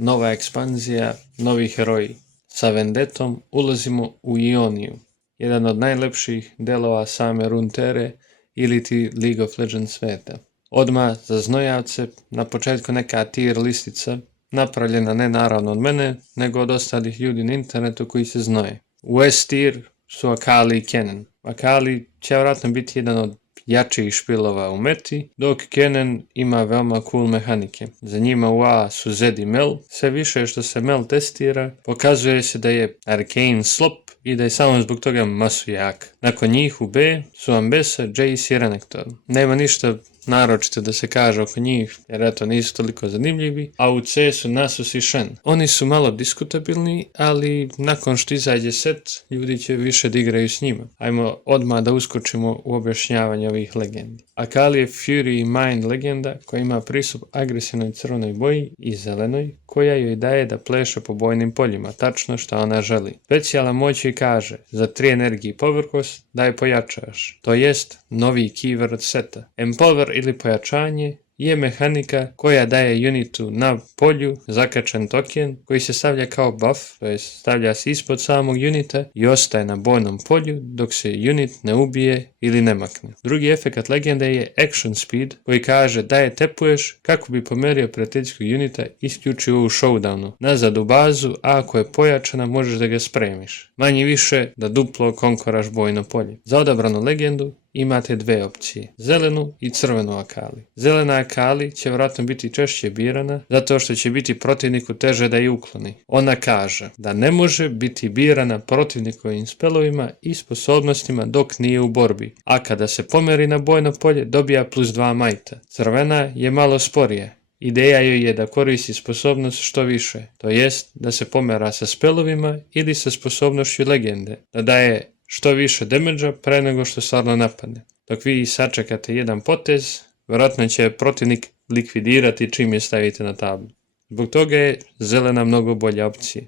nova ekspanzija, novi heroji. Sa Vendettom ulazimo u Ioniju, jedan od najlepših delova same Runeterre ili ti League of Legends sveta. Odmah za znojavce, na početku neka tier listica, napravljena ne naravno od mene, nego od ostalih ljudi na internetu koji se znoje. U S tier su Akali i Kennen. Akali će vjerojatno biti jedan od jačih špilova u meti, dok Kennen ima veoma cool mehanike. Za njima u A su Zed i Mel. Sve više što se Mel testira, pokazuje se da je Arcane slop i da je samo zbog toga masu jak. Nakon njih u B su Ambessa, Jace i Renekton. Nema ništa naročito da se kaže oko njih, jer eto nisu toliko zanimljivi, a u C su Nasus i Shen. Oni su malo diskutabilni, ali nakon što izađe set, ljudi će više da igraju s njima. Ajmo odmah da uskočimo u objašnjavanje ovih legendi. Akali je Fury i Mind legenda koja ima pristup agresivnoj crvenoj boji i zelenoj, koja joj daje da pleše po bojnim poljima, tačno što ona želi. Specijalna moć joj kaže, za 3 energije povrkos da je pojačaš, to jest novi keyword seta. Empower ili pojačanje je mehanika koja daje unitu na polju zakačen token koji se stavlja kao buff, to je stavlja se ispod samog unita i ostaje na bojnom polju dok se unit ne ubije ili ne makne. Drugi efekat legende je action speed koji kaže da je tepuješ kako bi pomerio prijateljskog unita isključivo u showdownu. Nazad u bazu, a ako je pojačana možeš da ga spremiš. Manje više da duplo konkoraš bojno polje. Za odabranu legendu imate 2 opcije, zelenu i crvenu Akali. Zelena Akali će vjerojatno biti češće birana zato što će biti protivniku teže da je ukloni. Ona kaže da ne može biti birana protivnikovim spelovima i sposobnostima dok nije u borbi, a kada se pomeri na bojno polje dobija +2 majta. Crvena je malo sporija. Ideja joj je da koristi sposobnost što više, to jest da se pomera sa spelovima ili sa sposobnošću legende, da daje što više damage-a pre nego što stvarno napadne. Dok vi sačekate jedan potez, vjerojatno će protivnik likvidirati čim je stavite na tablu. Zbog toga je zelena mnogo bolja opcija.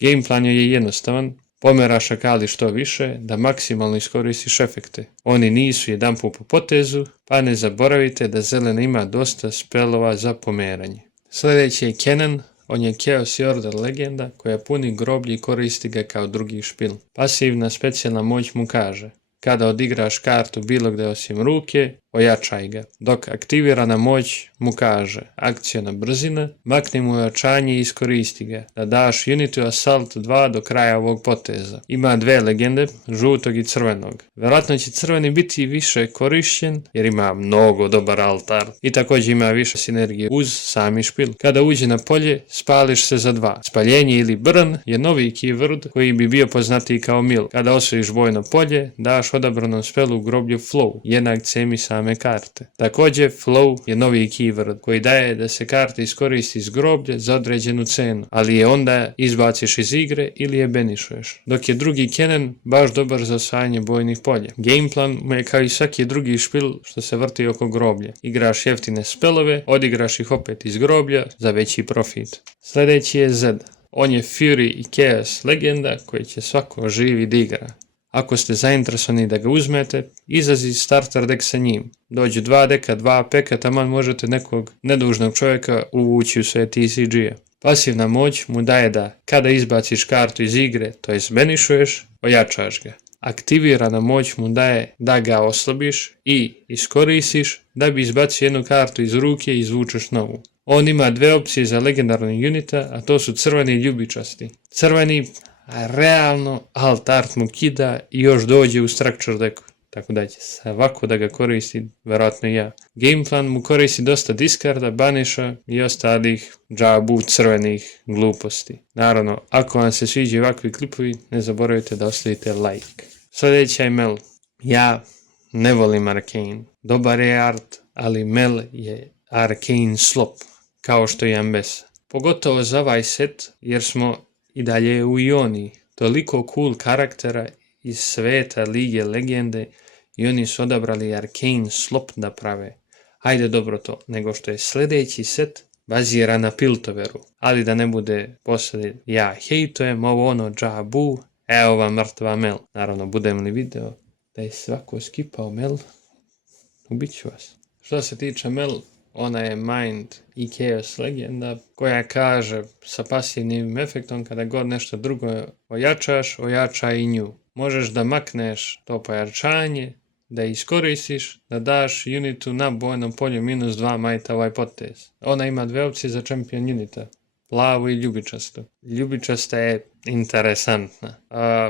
Gameplan joj je jednostavan, pomeraš Akali što više da maksimalno iskoristiš efekte. Oni nisu jedanput po potezu, pa ne zaboravite da zelena ima dosta spelova za pomeranje. Sljedeći je Kennen. On je Chaos i Order legenda koja puni groblje i koristi ga kao drugi špil. Pasivna specijalna moć mu kaže, kada odigraš kartu bilo gde osim ruke, ojačaj ga. Dok aktivirana moć mu kaže, akcijna brzina, makni mu ojačanje i iskoristi ga, da daš Unity Assault 2 do kraja ovog poteza. Ima 2 legende, žutog i crvenog. Vjerojatno će crveni biti više korišćen jer ima mnogo dobar altar i također ima više sinergije uz sami špil. Kada uđe na polje, spališ se za 2. Spaljenje ili burn je novi keyword koji bi bio poznatiji kao mil. Kada osvojiš bojno polje, daš odabranom spelu u groblju flow, jednak cemi same karte. Također flow je novi keyword koji daje da se karta iskoristi iz groblja za određenu cenu, ali je onda izbaciš iz igre ili je banišuješ. Dok je drugi Kennen baš dobar za osvajanje bojnih polja. Gameplan mu je kao i svaki drugi špil što se vrti oko groblja. Igraš jeftine spelove, odigraš ih opet iz groblja za veći profit. Sljedeći je Zed. On je Fury i Chaos legenda koji će svako živi da igra. Ako ste zainteresovani da ga uzmete, izazi starter deck sa njim. Dođu 2 deka, 2 peka, taman možete nekog nedužnog čovjeka uvući u sve TCG-a. Pasivna moć mu daje da kada izbaciš kartu iz igre, to jest banišuješ, ojačaš ga. Aktivirana moć mu daje da ga oslabiš i iskoristiš da bi izbacio jednu kartu iz ruke i izvučeš novu. On ima 2 opcije za legendarnog unita, a to su crveni i ljubičasti. Crveni realno alt art mu kida i još dođe u structure decku, tako da će svako da ga koristi, vjerojatno i ja. Gameplan mu koristi dosta diskarda, banisha i ostalih džabu crvenih gluposti. Naravno, ako vam se sviđaju ovakvi klipovi, ne zaboravite da ostavite like. Sljedeća je Mel. Ja ne volim Arcane. Dobar je art, ali Mel je Arcane slop, kao što je Ambessa. Pogotovo za ovaj set, jer smo i dalje u Ioniji. Toliko cool karaktera iz sveta Lige legende i oni su odabrali Arcane slop da prave. Ajde dobro to, nego što je sljedeći set bazira na Piltoveru. Ali da ne bude poslije ja hejtujem ovo ono džabu, evo vam mrtva Mel. Naravno, budem li video da je svako skipao Mel, ubit ću vas. Što se tiče Mel, Ona je Mind i Chaos legenda koja kaže sa pasivnim efektom kada god nešto drugo ojačaš, ojača i nju. Možeš da makneš to pojačanje, da iskoristiš, da daš unitu na bojnom polju -2 majta ovaj potez. Ona ima dve opcije za champion unita. Plavu i ljubičastu. Ljubičasta je interesantna.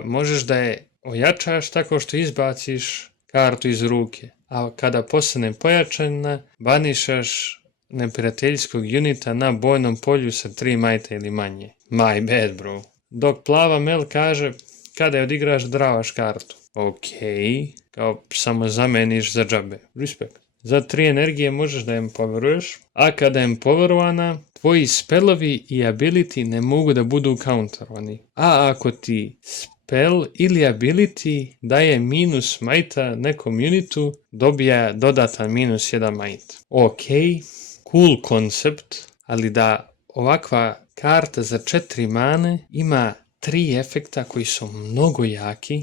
Možeš da je ojačaš tako što izbaciš kartu iz ruke, a kada postane pojačana, banišaš neprijateljskog unita na bojnom polju sa 3 majta ili manje. My bad, bro. Dok plava Mel kaže, kada je odigraš, dravaš kartu. Ok, kao samo zameniš za džabe. Respekt. Za 3 energije možeš da im poveruješ, a kada je empowerovana, tvoji spellovi i ability ne mogu da budu counterovani. A ako ti spell ili ability daje minus majta nekom unitu, dobija dodatan -1 majt. Ok, cool koncept, ali da ovakva karta za 4 mane ima 3 efekta koji su mnogo jaki,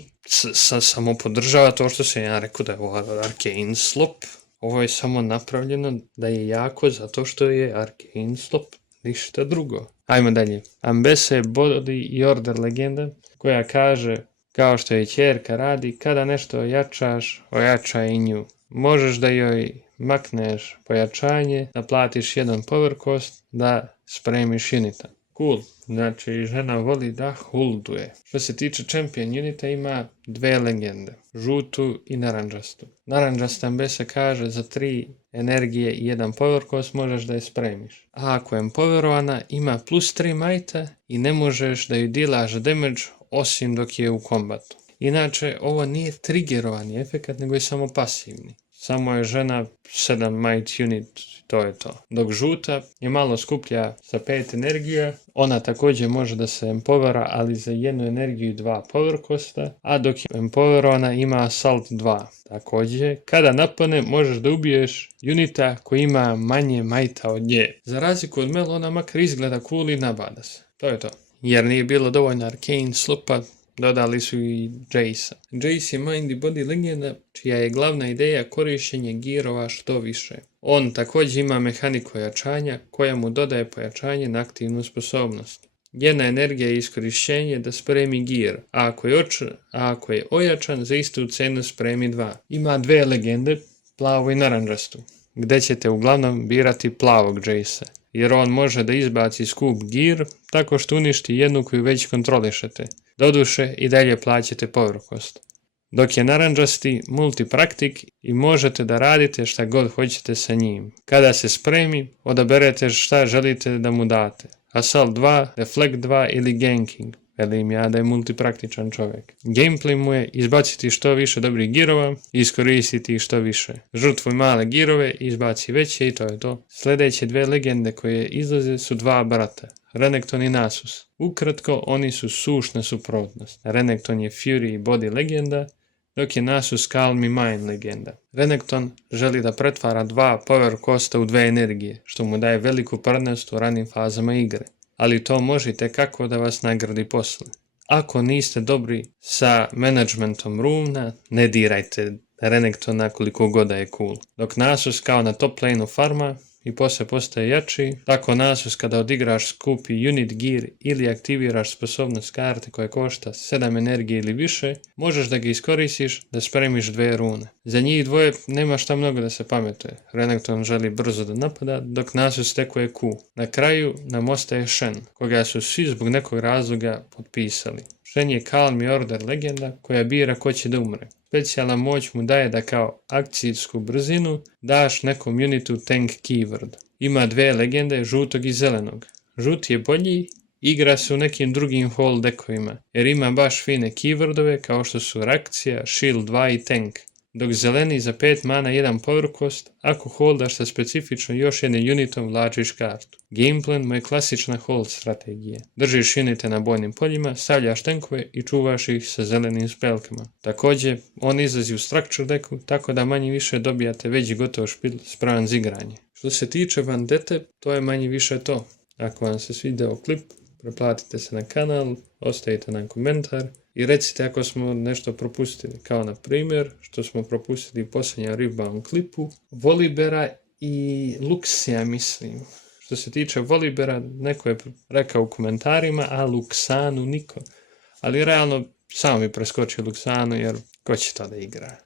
samo podržava to što sam ja rekao da je ovo Arcane Slop. Ovo je samo napravljeno da je jako zato što je Arcane Slop, ništa drugo. Ajmo dalje. Ambessa je Body i Order legenda koja kaže, kao što je ćerka radi, kada nešto ojačaš, ojača i nju. Možeš da joj makneš pojačanje, da platiš 1 power cost, da spremiš unita. Cool. Znači, žena voli da hulduje. Što se tiče champion unita, ima 2 legende. Žutu i naranđastu. Naranđasta Ambessa kaže, za 3 energije i 1 power cost možeš da je spremiš. A ako je empowerovana, ima +3 majta i ne možeš da joj dealaš damage osim dok je u kombatu. Inače, ovo nije triggerovani efekat, nego je samo pasivni. Samo je žena 7 might unit, to je to. Dok žuta je malo skuplja sa 5 energija, ona također može da se empowera, ali za 1 energiju i 2 power costa, a dok je empowerovana ima assault 2. Također, kada napane možeš da ubiješ unita koji ima manje majta od nje. Za razliku od Mel, ona makar izgleda cool i nabada se. To je to. Jer nije bilo dovoljno Arcane Slopa, dodali su i Jace'a. Jace je Mind i Body legenda, čija je glavna ideja korištenje gearova što više. On također ima mehaniku ojačanja, koja mu dodaje pojačanje na aktivnu sposobnost. Jedna energija je iskorišćenje da spremi gear, a ako je ojačan, za istu cenu spremi 2. Ima 2 legende, plavu i naranđastu, gdje ćete uglavnom birati plavog Jace'a, jer on može da izbaci skup gear tako što uništi jednu koju već kontrolišete. Doduše i dalje plaćate power cost. Dok je naranđasti multipraktik i možete da radite šta god hoćete sa njim. Kada se spremi, odaberete šta želite da mu date. Assault 2, Deflect 2 ili Ganking. Velim ja da je multipraktičan čovjek. Gameplay mu je izbaciti što više dobrih girova i iskoristiti što više. Žrtvuj male girove i izbaci veće i to je to. Sljedeće 2 legende koje izlaze su 2 brata. Renekton i Nasus. Ukratko, oni su sušna suprotnost. Renekton je Fury i Body legenda, dok je Nasus Calm i Mind legenda. Renekton želi da pretvara 2 power costa u 2 energije, što mu daje veliku prednost u ranim fazama igre. Ali to možete kako da vas nagradi posle. Ako niste dobri sa managementom runa, ne dirajte Renektona koliko god da je cool. Dok Nasus kao na top laneu farma i poslije postaje jači, tako Nasus kada odigraš skupi unit gear ili aktiviraš sposobnost karte koja košta 7 energije ili više, možeš da ga iskoristiš da spremiš 2 rune. Za njih dvoje nema šta mnogo da se pametuje. Renekton želi brzo da napada, dok Nasus tekuje Q. Na kraju nam ostaje Shen, koga su svi zbog nekog razloga potpisali. Shen je Calm i Order legenda koja bira ko će da umre. Specijalna moć mu daje da kao akcijsku brzinu daš nekom unitu tank keyword. Ima 2 legende, žutog i zelenog. Žuti je bolji, igra se u nekim drugim hall dekovima, jer ima baš fine keywordove kao što su reakcija, shield 2 i tank. Dok zeleni za 5 mana 1 power cost, ako holdaš sa specifično još jednim unitom vlačiš kartu. Gameplan mu je klasična hold strategija. Držiš unite na bojnim poljima, stavljaš tankove i čuvaš ih sa zelenim spelkama. Također, on izlazi u structure deku, tako da manje više dobijate već gotov špil spravan za igranje. Što se tiče Vendette, to je manje više to. Ako vam se svideo klip, preplatite se na kanal, ostavite nam komentar i recite ako smo nešto propustili, kao na primjer što smo propustili u posljednjem rebound klipu Volibera i Luksija, mislim. Što se tiče Volibera, neko je rekao u komentarima, a Luksanu niko. Ali realno, samo mi preskočio Luksanu, jer ko će to da igra?